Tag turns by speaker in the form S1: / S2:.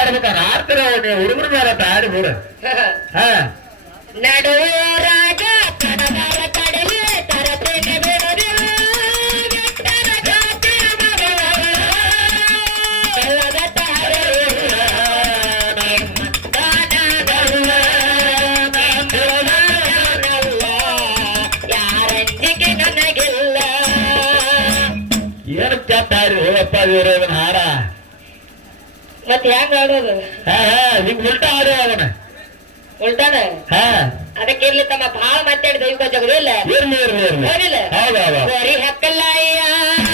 S1: ஆரம்பிக்க ராத்திர ஒரு மணி நேரம் தாடி போடு ஏன் கேட்டாரு ஓப்பா இறைவன் ஆறா ಅದಕ್ಕಿರ್ಲಿ
S2: ತಮ್ಮ ಭಾಳ ಮಾತಾಡಿದ ಇವ್ಕೋ ಜಗದು ಇಲ್ಲ
S1: ಬರೀ
S3: ಹಕ್ಕಲ್ಲ ಅಯ್ಯ